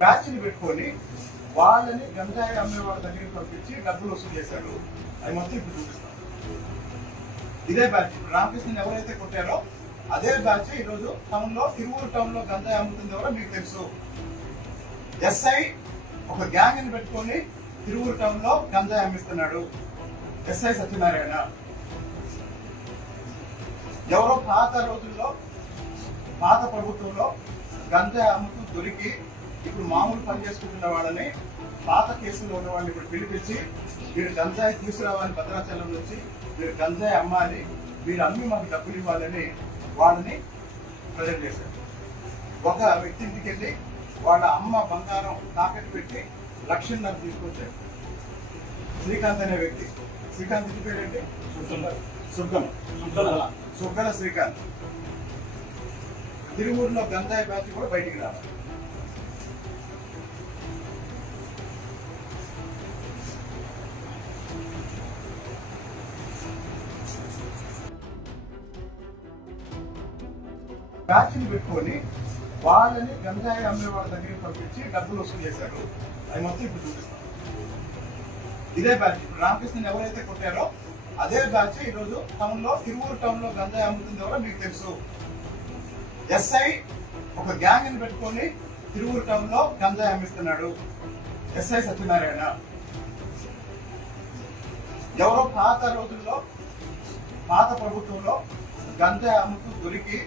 Batch ని పెట్టుకొని వాళ్ళని గంజాయి అమ్మే వాళ్ళ దగ్గరికి పంపించి డబ్బులు వసూలు చేశారు. అది మొత్తం ఇప్పుడు చూపిస్తాం. ఇదే బ్యాచ్ రామకృష్ణ ఎవరైతే కొట్టారో అదే బ్యాచ్ ఈరోజు టౌన్ లో తిరువూరు టౌన్ లో గంజాయి అమ్ముతుంది ఎవరో మీకు తెలుసు. ఎస్ఐ ఒక గ్యాంగ్ ని పెట్టుకొని తిరువూరు టౌన్ లో గంజాయి అమ్మిస్తున్నాడు. ఎస్ఐ సత్యనారాయణ ఎవరో పాత రోజుల్లో పాత ప్రభుత్వంలో గంజాయి అమ్ముతూ దొరికి ఇప్పుడు మామూలు పని చేసుకుంటున్న వాళ్ళని పాత కేసులో ఉన్న వాళ్ళని ఇప్పుడు పిలిపించి వీరు గంజాయి తీసుకురావాలని భద్రాచలం నుంచి వీరు గంజాయి అమ్మాలి, వీరు అమ్మి మాకు డబ్బులు ఇవ్వాలని వాళ్ళని ప్రజెంట్ చేశారు. ఒక వ్యక్తి ఇంటికి వెళ్ళి వాళ్ళ అమ్మ బంగారం తాకట్టు పెట్టి 1,00,000 తీసుకొచ్చారు. శ్రీకాంత్ అనే వ్యక్తి. శ్రీకాంత్ ఇంటి పేరేంటి? సుగ్గల శ్రీకాంత్. తిరువూరులో గంజాయి బ్యాచ్ కూడా బయటికి రావాలి. బ్యాచ్ ని పెట్టుకొని వాళ్ళని గంజాయి అమ్మే వాళ్ళ దగ్గరికి పంపించి డబ్బులు వసూలు చేశారు. అది మొత్తం ఇప్పుడు చూపిస్తాం. ఇదే బ్యాచ్ రామకృష్ణ ఎవరైతే కొట్టారో అదే బ్యాచ్ ఈరోజు టౌన్ లో తిరువూరు టౌన్ లో గంజాయి అమ్ముతుంది ఎవరో మీకు తెలుసు. ఎస్ఐ ఒక గ్యాంగ్ ని పెట్టుకొని తిరువూరు టౌన్ లో గంజాయి అమ్మిస్తున్నాడు. ఎస్ఐ సత్యనారాయణ ఎవరో పాత రోజుల్లో పాత ప్రభుత్వంలో గంజాయి అమ్ముతూ దొరికి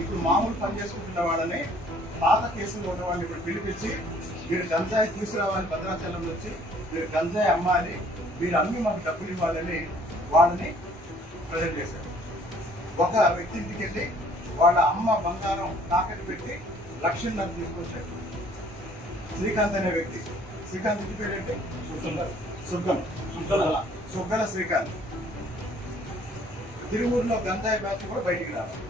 ఇప్పుడు మామూలు పని చేసుకుంటున్న వాళ్ళని పాత కేసులో ఉన్న వాళ్ళని ఇప్పుడు పిలిపించి వీరు గంజాయి తీసుకురావాలని భద్రాచలం నుంచి వీరు గంజాయి అమ్మాలి, వీరు అమ్మి మాకు డబ్బులు ఇవ్వాలని వాళ్ళని ప్రజెంట్ చేశారు. ఒక వ్యక్తి ఇంటికి వెళ్ళి వాళ్ళ అమ్మ బంగారం తాకట్టు పెట్టి 1,00,000 తీసుకొచ్చారు. శ్రీకాంత్ అనే వ్యక్తి. శ్రీకాంత్ ఇంటి పేరేంటి? సుగ్గల శ్రీకాంత్. తిరువూరులో గంజాయి బ్యాచ్ కూడా బయటికి రావాలి.